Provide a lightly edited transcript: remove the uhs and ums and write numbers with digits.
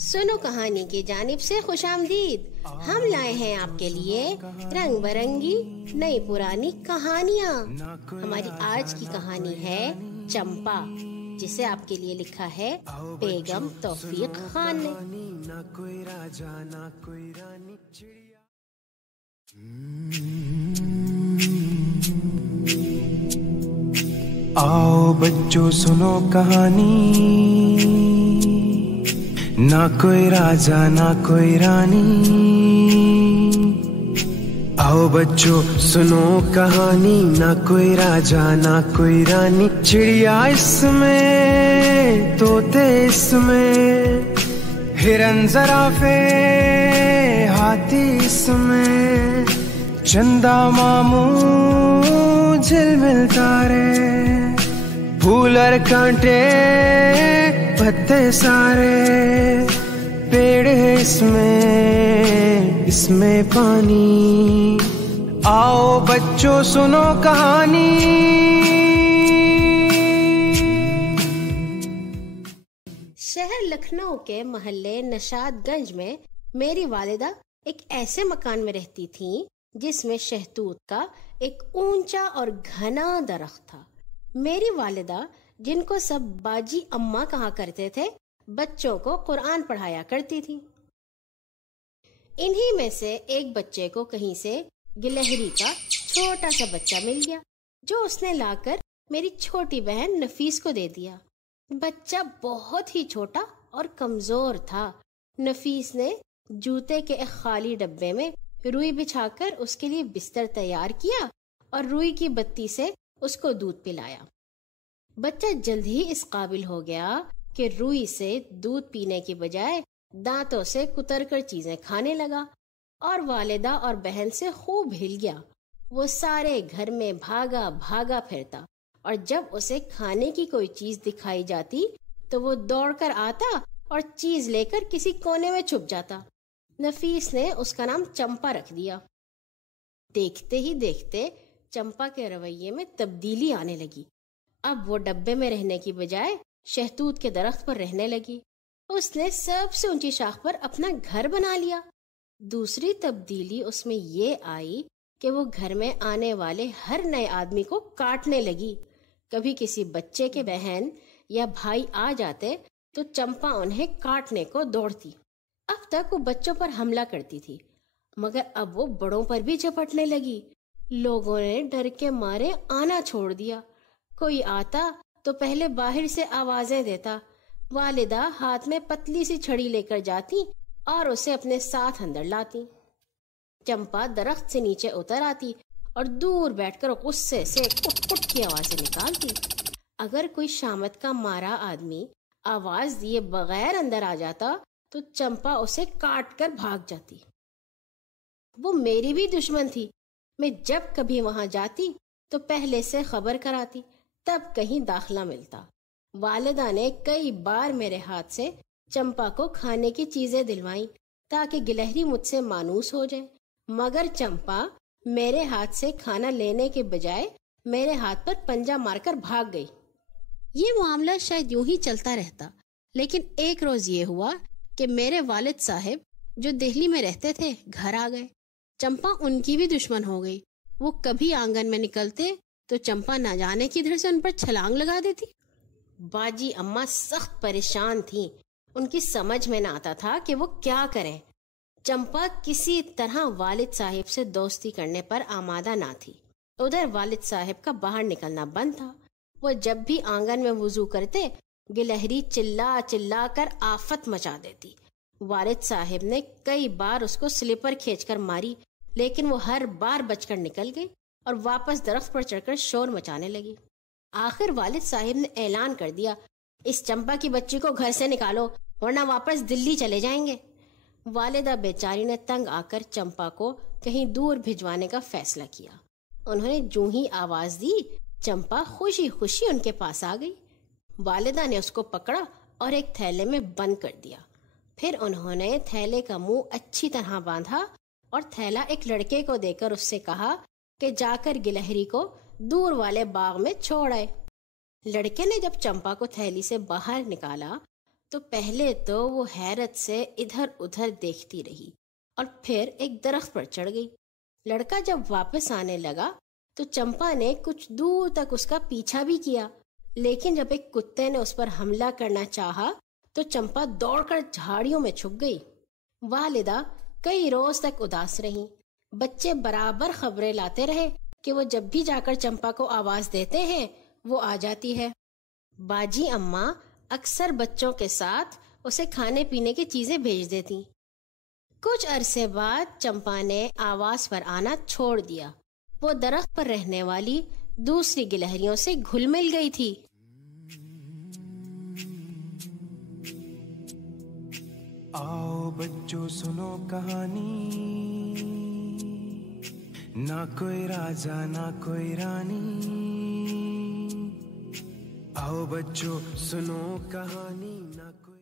सुनो कहानी की जानिब से खुश आमदीद। हम लाए हैं आपके लिए रंग बिरंगी नई पुरानी कहानियाँ। हमारी आज की कहानी है चंपा, जिसे आपके लिए लिखा है बेगम तौफीक खान ने। ना कोई राजा ना कोई रानी चिड़िया। आओ बच्चों सुनो कहानी, ना कोई राजा ना कोई रानी। आओ बच्चों सुनो कहानी, ना कोई राजा ना कोई रानी। चिड़िया इसमें, तोते इसमें, हिरन ज़राफ़े, हाथी इसमें, चंदा मामू झिलमिल तारे, फूल और कांटे पत्ते सारे, पेड़ है इसमें पानी। आओ बच्चों सुनो कहानी। शहर लखनऊ के मोहल्ले नशादगंज में मेरी वालिदा एक ऐसे मकान में रहती थीं जिसमें शहतूत का एक ऊंचा और घना दरख्त था। मेरी वालिदा, जिनको सब बाजी अम्मा कहा करते थे, बच्चों को कुरान पढ़ाया करती थी। इन्हीं में से एक बच्चे को कहीं से गिलहरी का छोटा सा बच्चा मिल गया, जो उसने लाकर मेरी छोटी बहन नफीस को दे दिया। बच्चा बहुत ही छोटा और कमजोर था। नफीस ने जूते के एक खाली डब्बे में रुई बिछाकर उसके लिए बिस्तर तैयार किया और रुई की बत्ती से उसको दूध पिलाया। बच्चा जल्द ही इस काबिल हो गया कि रुई से दूध पीने की बजाय दांतों से कुतरकर चीजें खाने लगा और वालिदा और बहन से खूब हिल गया। वो सारे घर में भागा भागा फिरता और जब उसे खाने की कोई चीज दिखाई जाती तो वो दौड़कर आता और चीज लेकर किसी कोने में छुप जाता। नफीस ने उसका नाम चंपा रख दिया। देखते ही देखते चंपा के रवैये में तब्दीली आने लगी। अब वो डब्बे में रहने की बजाय शहतूत के दरख्त पर रहने लगी। उसने सबसे ऊंची शाख पर अपना घर बना लिया। दूसरी तब्दीली उसमें ये आई कि वो घर में आने वाले हर नए आदमी को काटने लगी। कभी किसी बच्चे के बहन या भाई आ जाते तो चंपा उन्हें काटने को दौड़ती। अब तक वो बच्चों पर हमला करती थी, मगर अब वो बड़ों पर भी झपटने लगी। लोगों ने डर के मारे आना छोड़ दिया। कोई आता तो पहले बाहर से आवाजें देता। वालिदा हाथ में पतली सी छड़ी लेकर जाती और उसे अपने साथ अंदर लाती। चंपा दरख्त से नीचे उतर आती और दूर बैठकर गुस्से से उठ उठ की आवाजें निकालती। अगर कोई शामत का मारा आदमी आवाज दिए बगैर अंदर आ जाता तो चंपा उसे काट कर भाग जाती। वो मेरी भी दुश्मन थी। मैं जब कभी वहां जाती तो पहले से खबर कराती, तब कहीं दाखला मिलता। वालिदा ने कई बार मेरे हाथ से चंपा को खाने की चीजें दिलवाई ताकि गिलहरी मुझसे मानूस हो जाए, मगर चंपा मेरे हाथ से खाना लेने के बजाय मेरे हाथ पर पंजा मारकर भाग गई। ये मामला शायद यूं ही चलता रहता, लेकिन एक रोज ये हुआ कि मेरे वालिद साहब, जो दिल्ली में रहते थे, घर आ गए। चंपा उनकी भी दुश्मन हो गई। वो कभी आंगन में निकलते तो चंपा न जाने किधर से उन पर छलांग लगा देती। बाजी अम्मा सख्त परेशान थी। उनकी समझ में न आता था कि वो क्या करें। चंपा किसी तरह वालिद साहिब से दोस्ती करने पर आमादा ना थी। उधर वालिद साहिब का बाहर निकलना बंद था। वो जब भी आंगन में वुजू करते, गिलहरी चिल्ला चिल्ला कर आफत मचा देती। वालिद साहिब ने कई बार उसको स्लीपर खींचकर मारी, लेकिन वो हर बार बचकर निकल गई और वापस दरख्त पर चढ़कर शोर मचाने लगी। आखिर वालिद साहिब ने ऐलान कर दिया, इस चंपा की बच्ची को घर से निकालो वरना वापस दिल्ली चले जाएंगे। वालिदा बेचारी ने तंग आकर चंपा को कहीं दूर भिजवाने का फैसला किया। उन्होंने जूं ही आवाज दी, चंपा खुशी खुशी उनके पास आ गई। वालिदा ने उसको पकड़ा और एक थैले में बंद कर दिया। फिर उन्होंने थैले का मुंह अच्छी तरह बांधा और थैला एक लड़के को देकर उससे कहा कि जाकर गिलहरी को दूर वाले बाग में छोड़ आए। लड़के ने जब चंपा को थैली से बाहर निकाला تو پہلے تو وہ حیرت سے ادھر ادھر دیکھتی رہی اور پھر ایک درخت پر چڑھ گئی۔ لڑکا جب واپس آنے لگا تو چمپا نے کچھ دور تک اس کا پیچھا بھی کیا، لیکن جب ایک کتے نے اس پر حملہ کرنا چاہا تو چمپا دوڑ کر جھاڑیوں میں چھپ گئی۔ والدہ کئی روز تک اداس رہیں۔ بچے برابر خبریں لاتے رہے کہ وہ جب بھی جا کر چمپا کو آواز دیتے ہیں وہ آ جاتی ہے۔ باجی اماں اکثر بچوں کے ساتھ اسے کھانے پینے کی چیزیں بھیج دیتی۔ کچھ عرصے بعد چمپا نے آواز پر آنا چھوڑ دیا۔ وہ درخت پر رہنے والی دوسری گلہریوں سے گھل مل گئی تھی۔ आओ बच्चों सुनो कहानी, ना कोई राजा ना कोई रानी। आओ बच्चों सुनो कहानी, ना कोई